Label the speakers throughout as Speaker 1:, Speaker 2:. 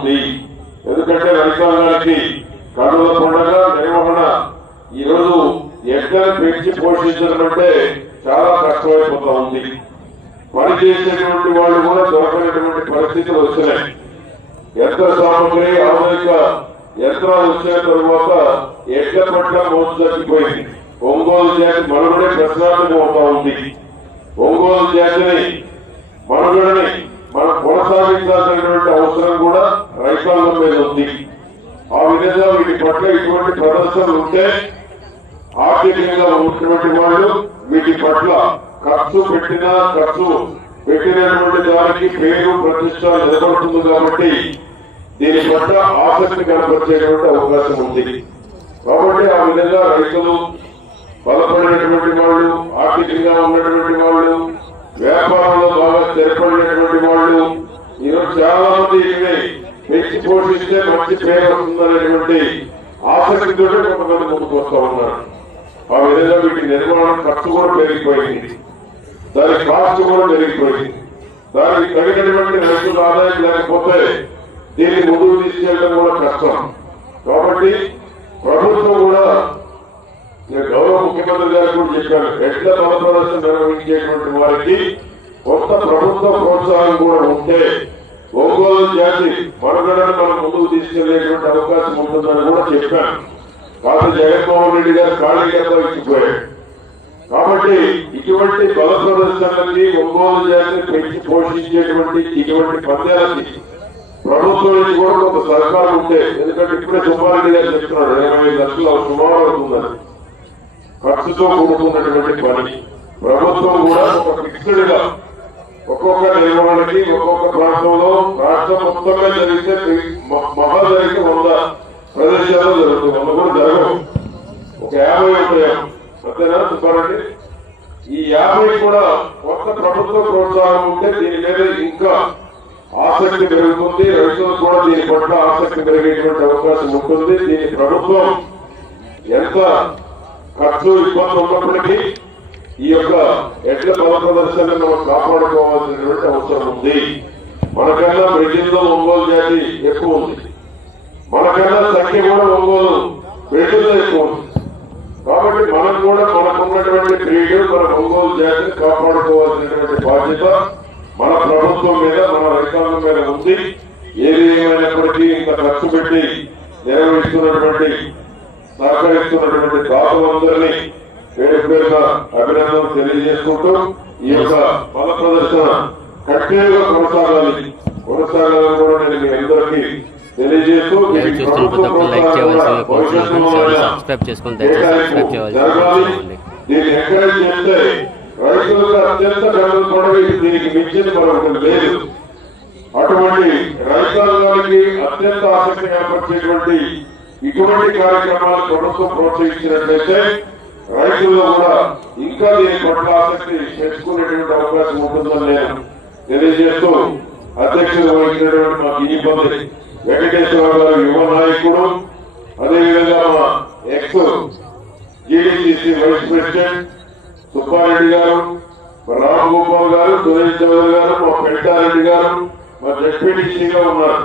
Speaker 1: ఉంది ఎందుకంటే రైతాంగానికి కనుల పండుగ నిర్వహణ ఈరోజు ఎక్కడ పెంచి పోషించడం అంటే చాలా కష్టమైపోతా ఉంది. పని చేసేటువంటి వాళ్ళు కూడా దొరకనటువంటి పరిస్థితులు వచ్చినాయి. యంత్ర సామగ్రి ఆధునిక యంత్రాలు వచ్చిన తర్వాత ఎడ్ల పట్ల మోసం తగ్గిపోయింది ఒంగోలు జాతి మనుగడే ప్రశ్నార్థం అవుతా ఉంది. ఒంగోలు జాతిని మనుగడని మనం కొనసాగించాల్సినటువంటి అవసరం కూడా రైతాంగం మీద ఉంది ఆ విధంగా వీటి పట్ల ఇటువంటి ప్రదర్శనలు ఉంటే ఆర్థికంగా ఉన్నటువంటి వాళ్ళు వీటి పట్ల ఖర్చు పెట్టిన ఖర్చు పెట్టినటువంటి దానికి పేరు ప్రతిష్ట నిలబడుతుంది కాబట్టి దీని పట్ల ఆసక్తి కనపరిచేటువంటి అవకాశం ఉంది. కాబట్టి ఆ విధంగా రైతులు బలపడినటువంటి వాళ్ళు ఆర్థికంగా ఉన్నటువంటి వాళ్ళు వ్యాపారంలో బాగా స్థిరపడినటువంటి వాళ్ళు ఈరోజు చాలా మంది ఇవి పెంచి పోషిస్తే మంచి పేరు వస్తుందనేటువంటి ఆసక్తితో కొంతమంది ముందుకు వస్తా ఉన్నారు. ఆ విధంగా వీటి నిర్మాణం ఖర్చు కూడా పెరిగిపోయింది. దాని కాస్ట్ కూడా పెరిగిపోయింది. దానికి తగినటువంటి రైతుల ఆదాయం లేకపోతే దీన్ని ముందుకు తీసుకెళ్ళడం కూడా కష్టం. కాబట్టి ప్రభుత్వం కూడా గౌరవ ముఖ్యమంత్రి గారు కూడా చెప్పారు ఎడ్ల బల ప్రదర్శన నిర్వహించేటువంటి వారికి కొత్త ప్రభుత్వ ప్రోత్సాహం కూడా ఉంటే ఒంగోలు జాతి మనుగడను మనం ముందుకు తీసుకెళ్ళేటువంటి అవకాశం ఉంటుందని కూడా చెప్పాను కాదు జగన్మోహన్ రెడ్డి గారు ఖాళీగా ఇచ్చిపోయాడు కాబట్టి ఇటువంటి బల ప్రదర్శనలకి ఒంగోలు జాతిని పెంచి పోషించేటువంటి ఇటువంటి పద్యాలకి ప్రభుత్వం నుంచి కూడా కొంత సహకారం ఉంటే ఎందుకంటే ఇప్పుడే సుబ్బారెడ్డి గారు చెప్తున్నారు ఇరవై లక్షల సుమారు అవుతుందని. ఖర్చుతో కూడుకున్నటువంటి పని. ప్రభుత్వం కూడా ఒక ఫిక్స్డ్గా ఒక్కొక్క నిర్వహణకి ఒక్కొక్క ప్రాంతంలో రాష్ట్ర మొత్తంగా జరిగితే మహా జరిగితే వంద ప్రదేశాల్లో జరుగుతుంది వంద కూడా జరగవు. ఒక యాభై ఉంటాయి. అంతేనా? సుబ్బారెడ్డి ఈ యాభై కూడా కొత్త ప్రభుత్వ ప్రోత్సాహం ఉంటే దీని మీద ఇంకా ఆసక్తి పెరుగుతుంది. రైతులు కూడా దీని పట్ల ఆసక్తి పెరిగేటువంటి అవకాశం ఉంటుంది. దీని ప్రభుత్వం ఎంత ఖర్చు ఇబ్బంది ఉన్నప్పటికీ ఈ యొక్క ఎడ్ల బల ప్రదర్శనను మనం కాపాడుకోవాల్సినటువంటి అవసరం ఉంది. మనకన్నా బ్రిటిన్లో ఒంగోలు జాతి ఎక్కువ ఉంది. మనకన్నా సంఖ్య కూడా ఒంగోలు బ్రిటిన్లో ఎక్కువ ఉంది. కాబట్టి మనం కూడా మనకున్నటువంటి క్రీడలు మన ఒంగోలు జాతిని కాపాడుకోవాల్సినటువంటి బాధ్యత మన ప్రభుత్వం మీద మన రైతాంగం మీద ఉంది. ఏది ఏమైనప్పటికీ ఇంత ఖర్చు పెట్టి నిర్వహిస్తున్నటువంటి సహకరిస్తున్నటువంటి దాతలందరినీ పేరు పేరున అభినందనలు తెలియజేసుకుంటూ ఈ యొక్క బల ప్రదర్శన కంటిన్యూగా కొనసాగాలి. కొనసాగాలని కూడా నేను మీ అందరికీ తెలియజేస్తూ దీన్ని ఎంకరేజ్ చేస్తే రైతులకు అత్యంత గర్వం కూడా దీనికి మించింది మరొకటి లేదు. అటువంటి రైతాంగానికి అత్యంత ఆసక్తి కనపరిచేటువంటి ఇటువంటి కార్యక్రమాలు ప్రభుత్వం ప్రోత్సహించినట్లయితే రైతుల్లో కూడా ఇంకా దీని పట్ల ఆసక్తి పెంచుకునేటువంటి అవకాశం ఉంటుందని నేను తెలియజేస్తూ అధ్యక్షులు వహించినటువంటి మా ఇబ్బంది వెంకటేశ్వర గారు యువ నాయకుడు అదేవిధంగా మా ex GDCC vice president Subbareddy గారు మా రామ్ గోపాల్ గారు సురేష్ చౌదరి గారు మా పెంటారెడ్డి గారు మా జడ్పీటీసీగా ఉన్నారు.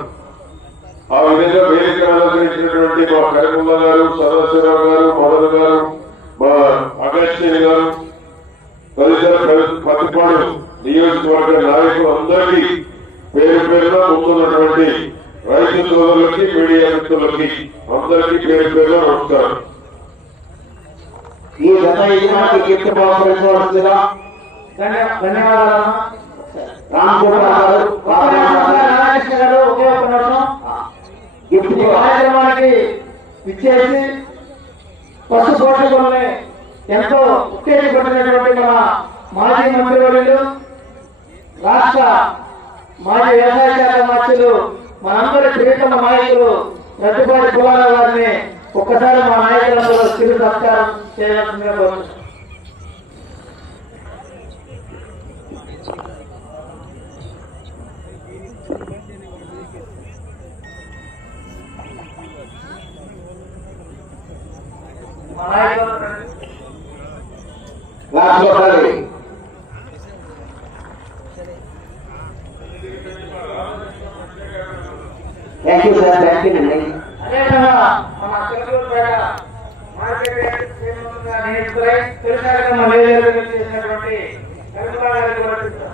Speaker 1: ఆ విధంగా వేదిక అలంకరించినటువంటి మా కరిముల్ల గారు సదాశివరావు గారు మోదన్ గారు మా అగస్టిన్ గారు తదితర ప్ర- ప్రతిపాడు నియోజకవర్గ నాయకులు అందరికీ పేరు పేరున ముందున్నటువంటి రైతు సోదరులకి మీడియా మిత్రులకి అందరికీ పేరు పేరున నమస్కారం.
Speaker 2: ఈ గత యజమానికి గిఫ్ట్ బహుకరించవలసిందిగా ధన్యవాదాలు. గారు గిఫ్ట్
Speaker 3: ఈ కార్యక్రమానికి ఇచ్చేసి పశు పోషకుల్ని ఎంతో ఉత్తేజపడినటువంటి మన మాజీ మంత్రివర్యులు రాష్ట్ర మాజీ వ్యవసాయ శాఖ మంత్రులు మనందరి ప్రియతమ నాయకులు రద్దుపాటి కులారావు గారిని ఒక్కసారి మా నాయకులందరూ తిరిగి సత్కారం చేయాల్సిందిగా
Speaker 2: లాస్ట్ ఒకసారి thank you sir thank you అండి
Speaker 3: అదేవిధంగా మన చిలకలూరుపేట మార్కెట్ యార్డ్ చైర్మన్గా నియమితులై తొలిసారిగా మన ఏరియాలో చేసినటువంటి కవితా గారికి కూడా ఇస్తాం.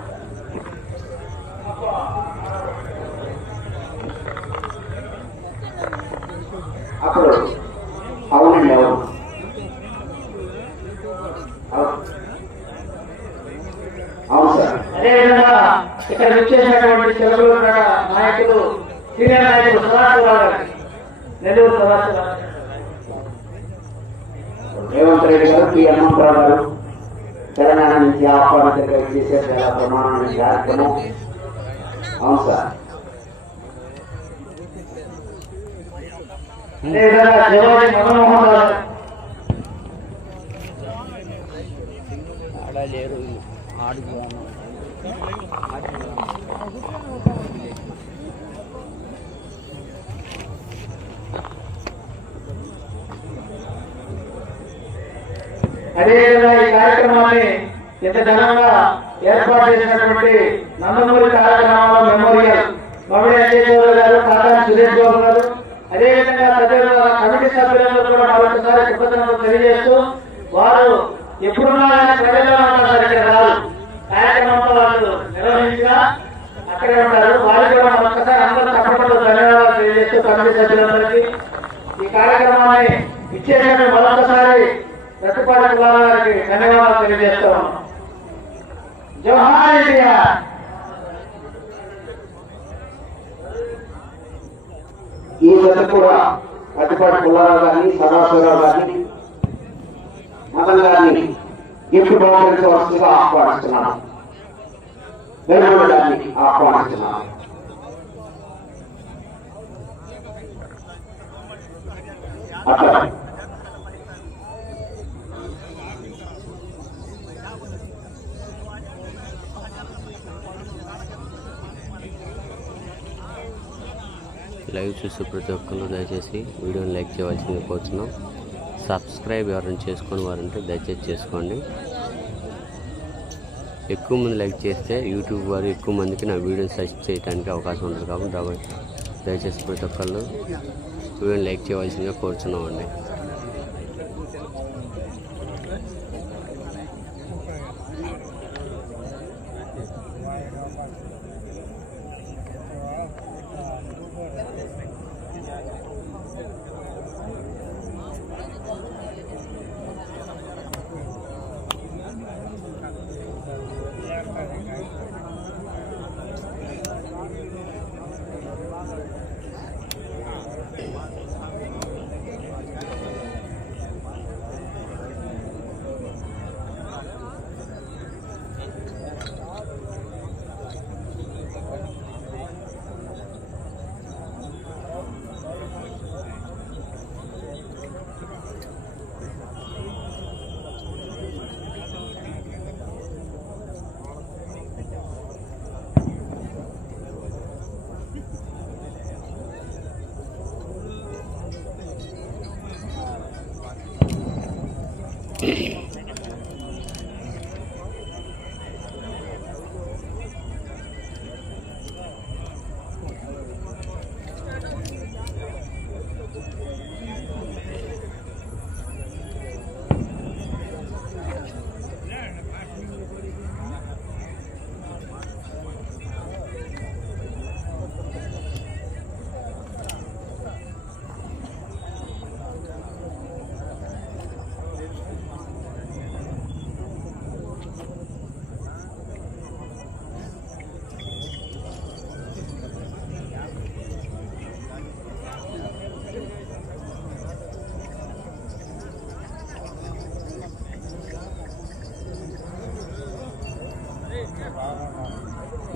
Speaker 2: అప్పుడు అవునండి అవును అవును. అవును సార్
Speaker 3: అదేవిధంగా ఇక్కడ విచ్చేసినటువంటి చిలకలూరుపేట నాయకులు సీనియర్ నాయకులు సదాశివరావు నెల్లూరు సదాశివరావు.
Speaker 2: రేవంత్ రెడ్డి గారు పి హనుమంతరావు గారు తెలంగాణ నుంచి ఆహ్వానితులుగా చేసే చాలా ప్రమాణమైన కార్యక్రమం అవును సార్
Speaker 3: అదేవిధంగా జవాబి మదన్మోహన్ గారు. అదేవిధంగా ఈ కార్యక్రమాన్ని ఇంత ఘనంగా ఏర్పాటు చేసినటువంటి నందమూరి కార్యక్రమాల మెమోరియల్ మమిడి అజయ్ గారు కాకా సురేష్ బాబు గారు అదేవిధంగా కమిటీ సభ్యులందరూ కూడా మరొకసారి కృతజ్ఞతలు తెలియజేస్తూ వారు ఎప్పుడున్నా ప్రజల్లో ఉంటారు సార్ ఇక్కడ రాదు కార్యక్రమంలో వాళ్ళు నిర్వహించగా అక్కడే ఉంటారు. వారికి కూడా అందరూ తప్పకుండా ధన్యవాదాలు తెలియజేస్తూ కమిటీ సభ్యులందరికీ ఈ కార్యక్రమాన్ని ఇచ్చేసిన మరొకసారి ప్రతిపాదక వారికి ధన్యవాదాలు తెలియజేస్తాం ఉన్నాం. జవహర్ ఇండియా!
Speaker 2: ఈ జత కూడా పట్టిపాటి పుల్లారావు గారిని సదాశివరావు గారిని మదన్ గారిని గిఫ్ట్ బహుకరించవలసిందిగా ఆహ్వానిస్తున్నాను. వెలుగుల ఆహ్వానిస్తున్నాను. అట్లా
Speaker 4: లైవ్ చూసే ప్రతి ఒక్కరు దయచేసి వీడియోని లైక్ చేయవలసింది కోరుతున్నాం సబ్స్క్రైబ్ ఎవరైనా చేసుకుని వారంటే దయచేసి చేసుకోండి. ఎక్కువ మంది లైక్ చేస్తే యూట్యూబ్ వారు ఎక్కువ మందికి నా వీడియోని సర్చ్ చేయడానికి అవకాశం ఉంటుంది కాబట్టి కాబట్టి దయచేసి ప్రతి ఒక్కళ్ళు వీడియోని లైక్ చేయవలసిందిగా కోరుచున్నామండి.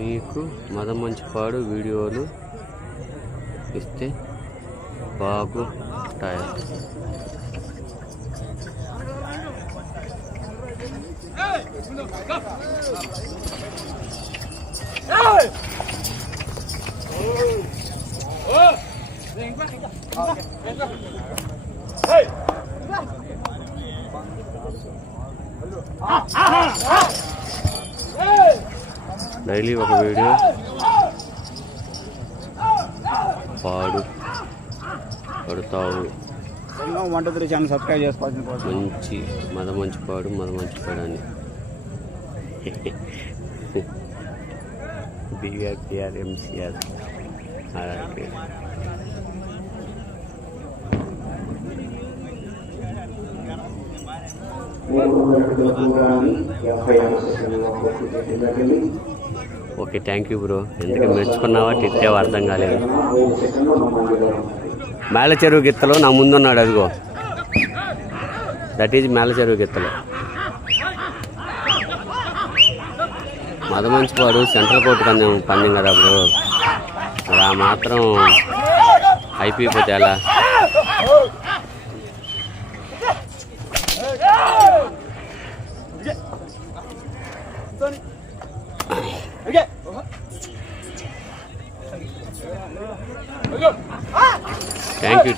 Speaker 4: మీకు మదమంచిపాడు వీడియోలు ఇస్తే బాగుంటాయి. డైలీ ఒక వీడియో. పాడు. పడతావు.
Speaker 5: వంట త్రీ ఛానల్ సబ్స్క్రైబ్ చేసుకోవాల్సిన
Speaker 4: మంచి మద మంచి పాడు మద మంచి పాడు అని బీఆర్ పిఆర్ ఎంసీఆర్ ఆర్ఆర్కే
Speaker 2: మూడు వందల అడుగుల దూరాన్ని యాభై ఆరు సెకండ్లో పూర్తి చేయడం జరిగింది
Speaker 4: ఓకే థ్యాంక్ యూ బ్రో ఎందుకు మెచ్చుకున్నావా తిట్టావా అర్థం కాలేదు.
Speaker 2: మేళ
Speaker 4: మేల చెరువు గిత్తలో నా ముందున్నాడు అదిగో. దట్ ఈజ్ మేల చెరువు గిత్తలు. మదమంచిపాడు సెంట్రల్ కోర్టు పందెం పందెం కదా బ్రో అలా మాత్రం అయిపోయిపోతే ఎలా?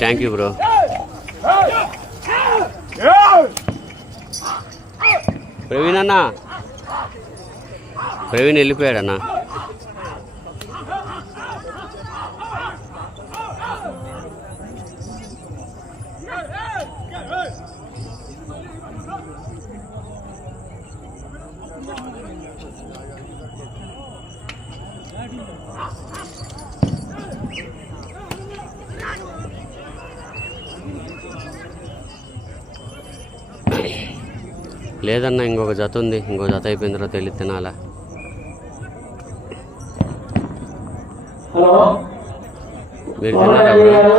Speaker 4: థ్యాంక్ యూ బ్రో ప్రవీణ్ అన్న. ప్రవీణ్ వెళ్ళిపోయాడన్నా లేదన్నా ఇంకొక జత ఉంది. ఇంకో జత తర్వాత వెళ్ళి తినాలా?
Speaker 3: హలో?
Speaker 4: మీరు తిన్నారా బ్రో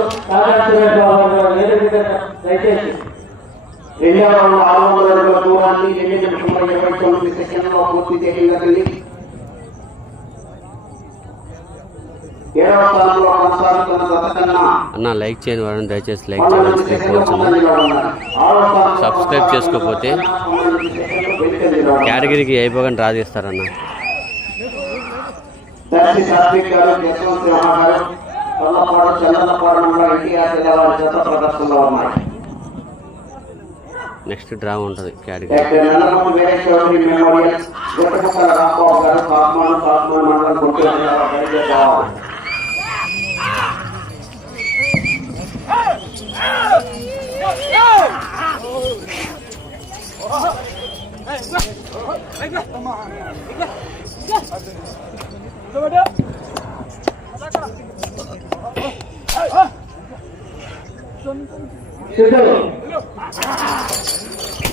Speaker 4: అన్న లైక్ చేయని వారిని దయచేసి లైక్ కోరుచున్నాను
Speaker 2: స్థానంలో
Speaker 4: సబ్స్క్రైబ్ చేసుకోకపోతే. కేటగిరీకి అయిపోగానే డ్రా తీస్తారన్న
Speaker 2: దర్శి సాత్విక్ గారు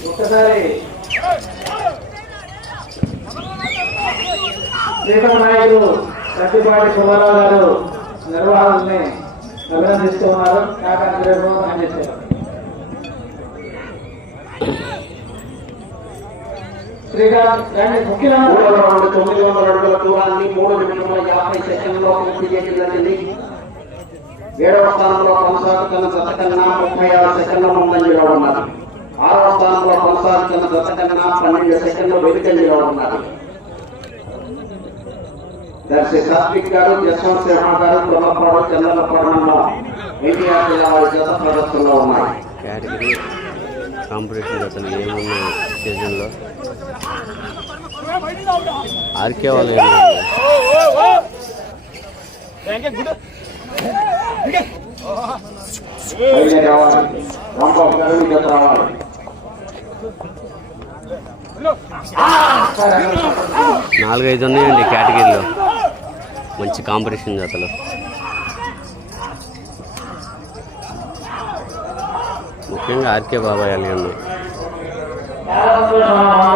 Speaker 3: ఒక్కసారి ప్రీతం నాయకులు సత్యపాటి సుబ్బారావు గారు నిర్వాహకుల్ని అభినందిస్తూ ఉన్నారు కాకా శ్రీకాంత్
Speaker 2: తొమ్మిది వందల అడుగుల దూరాన్ని మూడు నిమిషముల యాభై సెకండ్లో పూర్తి ఏడవ స్థానంలో కొనసాగుతున్న జత కన్నా ముప్పై ఆరు సెకండ్ల ముందంజలో ఆరవ స్థానంలో కొనసాగుతున్న జత కన్నా పన్నెండు సెకండ్లు వెనుకంజలో ఉన్నారు దర్శి సాత్విక్ గారు జస్వంత్ సింహ గారు చంద్రలపాడు మండలం ఎన్టీఆర్ జిల్లా వారి జత ప్రదర్శనలో ఉన్నాయి
Speaker 4: కేటగిరీ కాంపిటీషన్ అసలు ఏమున్నాయి సీజన్లో ఆర్కే వాళ్ళు నాలుగైదు ఉన్నాయండి కేటగిరీలో మంచి కాంపిటీషన్ జతలు ముఖ్యంగా ఆర్కే బాబాయ్ అని ఉన్నాయి
Speaker 3: మా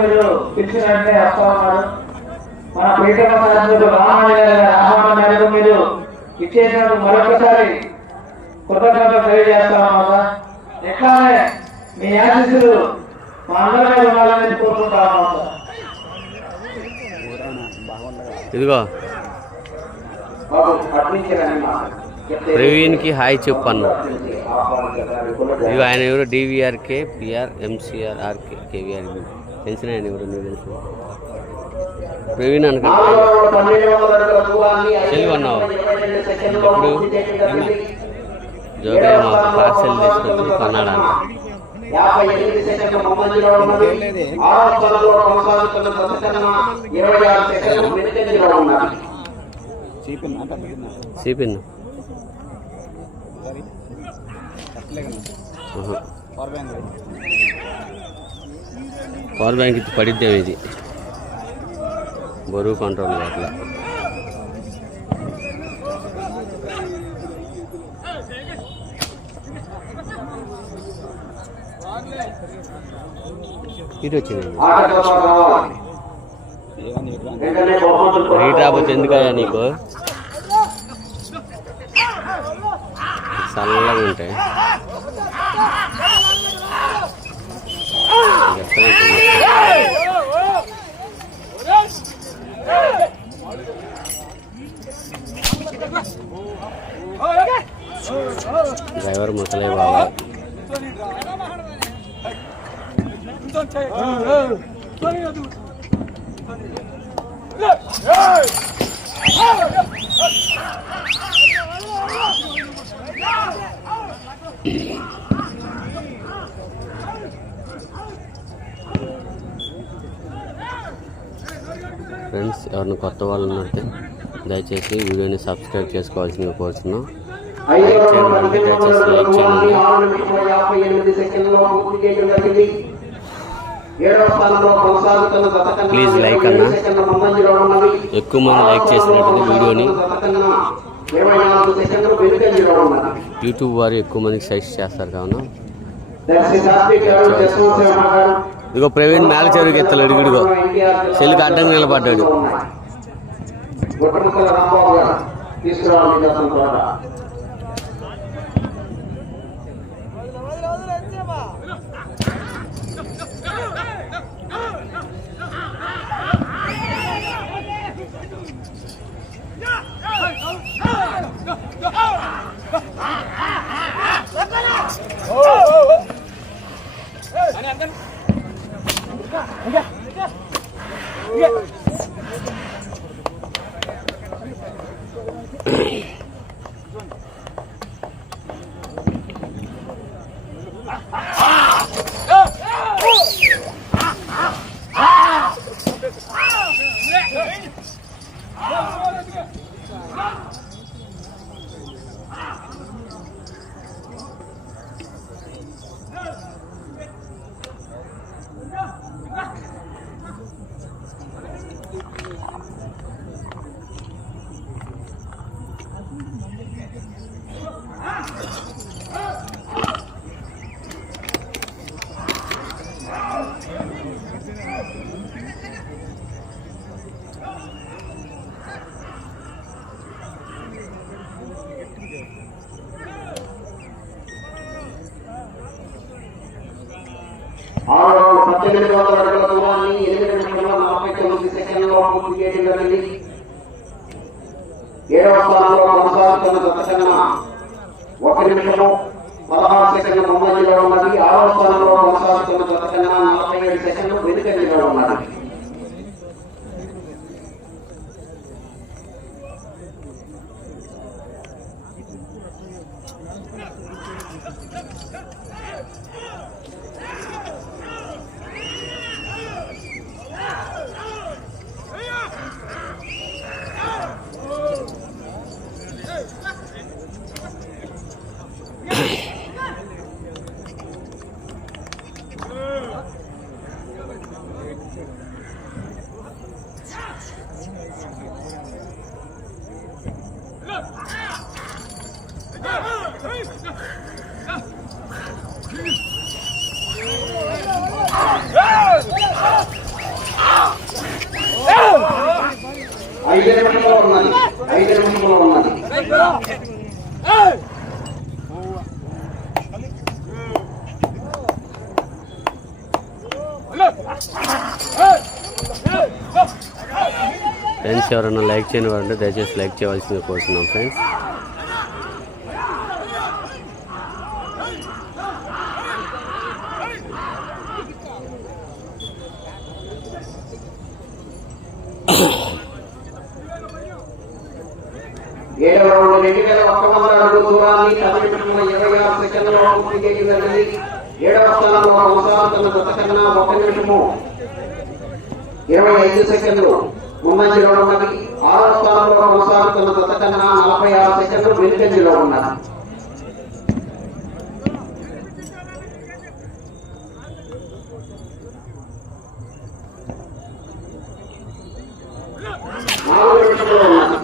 Speaker 3: మీరు మన ప్రీతమ శాసకుడు మీరు ఇచ్చేసినందుకు మరొకసారి కృతజ్ఞతలు తెలియజేస్తా ఎట్లానే మీ ఆశీస్సులు మా అందరమే ఉండాలని కోరుకుంటా
Speaker 4: ఇదిగో. ప్రవీణ్కి హాయ్
Speaker 2: చెప్పాను
Speaker 4: ఇవి ఆయన ఎవరు? DVRK PR MCR RK KVR తెలిసిన ఆయన ఎవరు? నువ్వు తెలుసు. ప్రవీణ్
Speaker 2: అనుకో
Speaker 4: చెల్లి అన్నావు. ఎప్పుడు? జోగే మాకు పార్సెల్ తీసుకొచ్చి కొన్నాడు అన్న
Speaker 2: యాభై ఎనిమిది సెకండ్ల ఉన్నది కొనసాగుతున్న దశ కన్నా ఇరవై ఆరు సెకండ్లు వెనుకంజలో ఉన్నది
Speaker 5: పవర్ బ్యాంక్
Speaker 4: ఇది. పడిద్దాం ఇది. బరువు కంట్రోల్ అట్లా. ఇది వచ్చింది రైట్ రాకపోతే ఎందుకయ్యా నీకు? చల్లగా ఉంటాయి? డ్రైవర్ ముసలే బాబా. ఫ్రెండ్స్ ఎవరిని కొత్త వాళ్ళు ఉన్నట్టే దయచేసి వీడియోని సబ్స్క్రైబ్ చేసుకోవాల్సిందిగా కోరుతున్నాం
Speaker 2: ఐదో
Speaker 4: లైక్ చేయండి, దయచేసి లైక్ చేయండి
Speaker 2: ఇరవై ఏడు
Speaker 4: అన్న. ఎక్కువ మంది లైక్ చేసినట్టుంది వీడియోని. యూట్యూబ్ వారు ఎక్కువ మందికి సజెస్ట్ చేస్తారు కావున. ఇదిగో ప్రవీణ్ మేల చెరువుకి ఎత్తలేడు ఇడిగో సెల్కి అడ్డంగా నిలబడ్డాడు.
Speaker 2: తీసుకురావాలి జతం ద్వారా ఆరు రౌండ్ పద్దెనిమిది వందల అడుగుల దూరాన్ని ఎనిమిది నిమిషముల నలభై తొమ్మిది సెకండ్లో పూర్తి చేయడం జరిగింది ఏడవ స్థానంలో కొనసాగుతున్న జత ఒక నిమిషము పదహారు సెకండ్ల ముందంజలో ఉన్నది. ఆరవ స్థానంలో కొనసాగుతున్న జత నలభై ఏడు సెకండ్లు వెనుకంజలో ఉన్నది ఐదు నిమిషంలో ఉన్నది ఐదు నిమిషంలో ఉన్నది
Speaker 4: ఫ్రెండ్స్ ఎవరైనా లైక్ చేయని వారంటే దయచేసి లైక్ చేయవలసింది కోరుతున్నాం ఫ్రెండ్స్
Speaker 2: ఏడవ రౌండ్ రెండు వేల ఒక్క వందల దూరాన్ని ఇరవై ఆరు సెకండ్లలో పూర్తి చేయడం ఏడవ స్థానంలో కొనసాగుతున్న కన్నా ఒక నిమిషము. ఇరవై ఐదు సెకండ్లు ముందంజలో ఉన్నది. ఆరో స్థానంలో కొనసాగుతున్న గత కన్నా నలభై ఆరు సెకండ్లు వెనుకంజలో ఉన్నారు నాలుగు నిమిషంలో ఉన్నారు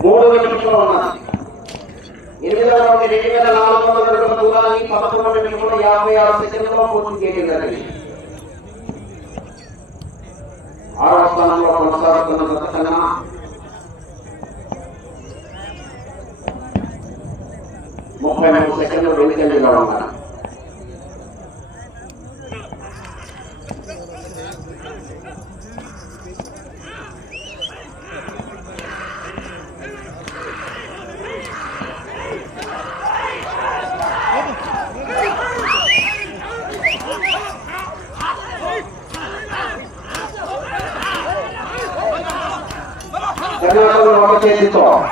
Speaker 2: మూడు నిమిషంలో ఉన్నది ఎనిమిది వందల రెండు వేల నాలుగు వందల అడుగుల దూరాన్ని పదకొండు నిమిషంలో యాభై ఆరు సెకండ్లో పూర్తి చేయడం జరిగింది ఆరవ స్థానంలో కొనసాగుతున్న ప్రకటన ముప్పై మూడు సెకండ్లు వెనుకంజలో ఉన్నారు 대단하고 함께 했죠.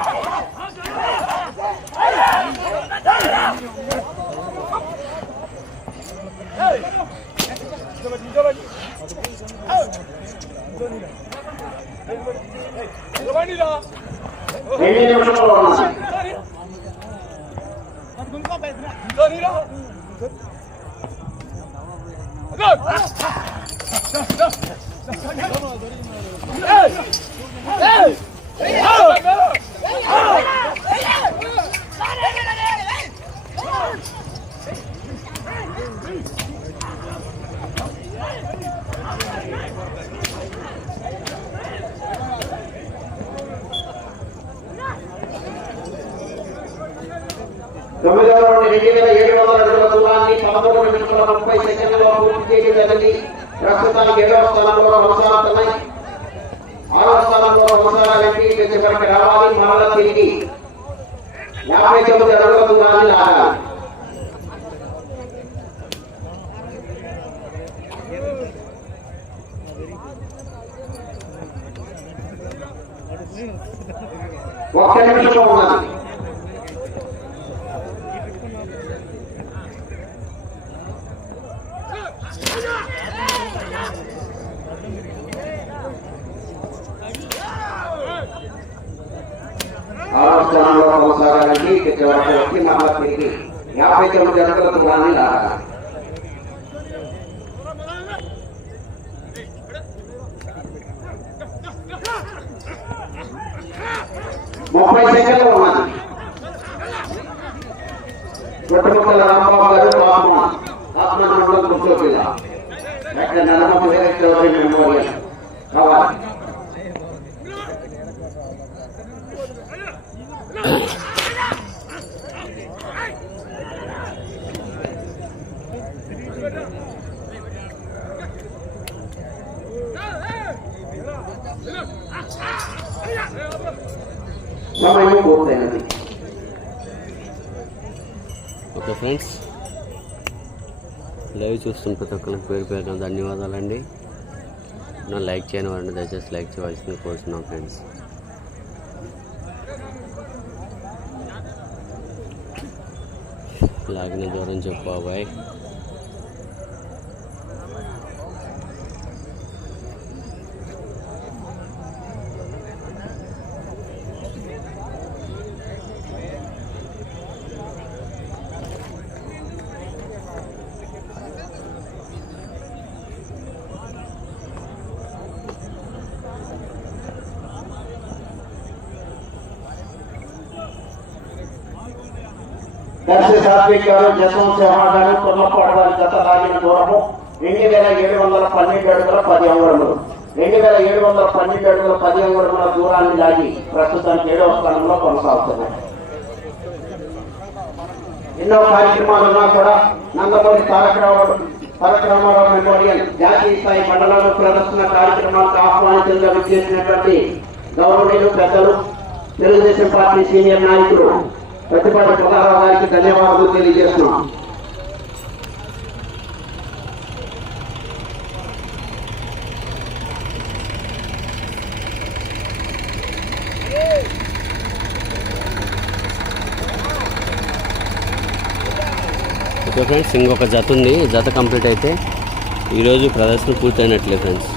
Speaker 2: 대민이 형 축구하고 Hey! తొమ్మిదవ నుండి రెండు వేల ఏడు వందల అడుగుల దూరాన్ని పదమూడు నిమిషాల ముప్పై సెకండ్లో పూర్తి చేయడం జరిగింది. ప్రస్తుతానికి ఏడవ స్థానంలో కొనసాగుతున్నాయి. ఆరవ స్థానంలో కొనసాగాలంటే ఇక చివరికి రావాలి. మరల తిరిగి యాభై తొమ్మిది అడుగుల దూరాన్ని లాగాలి. ఒక్క నిమిషంలో ఉన్నది. కొనసాగాలంటే ఇక చివరికి వచ్చి మరల తిరిగి యాభై తొమ్మిది అడుగుల దూరాన్ని లాగాలి ముప్పై సెకండ్లు ఉన్నది చుట్టుముక్కల రాంబాబు గారు పాపం ఆత్మనందం కూర్చోపిల్ల డాక్టర్ నల్లమ్మ వీర చౌదరి మెమోరియల్ కావాలి సమయం పూర్తయినది.
Speaker 4: ఓకే ఫ్రెండ్స్ లైవ్ చూస్తున్న ప్రతి ఒక్కరికి పేరు పేరున ధన్యవాదాలండి. నా లైక్ చేయని వారిని దయచేసి లైక్ చేయవలసింది కోరుతున్నాం ఫ్రెండ్స్. లాగిన దూరం చెప్పు బాబాయ్.
Speaker 2: దర్శి గారు జసం చౌహాన్ గారు కొల్లపాడు గారి జత లాగిన దూరము. రెండు వేల ఏడు వందల పన్నెండు అడుగుల పది అంగుళములు. రెండు వేల ఏడు వందల పన్నెండు అడుగుల పది అంగుళముల దూరాన్ని లాగి ప్రస్తుతానికి ఏడవ స్థానంలో కొనసాగుతున్నాయి. ఎన్నో కార్యక్రమాలు ఉన్నా కూడా నందమూరి తారక రామారావు తారక రామారావు మెమోరియల్ జాతీయ స్థాయి మండలాలు ప్రదర్శన కార్యక్రమాలకు ఆహ్వానితులుగా విచ్చేసినటువంటి గౌరవనీయులు పెద్దలు తెలుగుదేశం పార్టీ సీనియర్ నాయకులు ప్రతిపాటి పుల్లారావు గారికి ధన్యవాదాలు తెలియజేస్తున్నాం
Speaker 4: ఓకే ఫ్రెండ్స్ ఇంకొక జత ఉంది. జత కంప్లీట్ అయితే ఈరోజు ప్రదర్శన పూర్తయినట్లే ఫ్రెండ్స్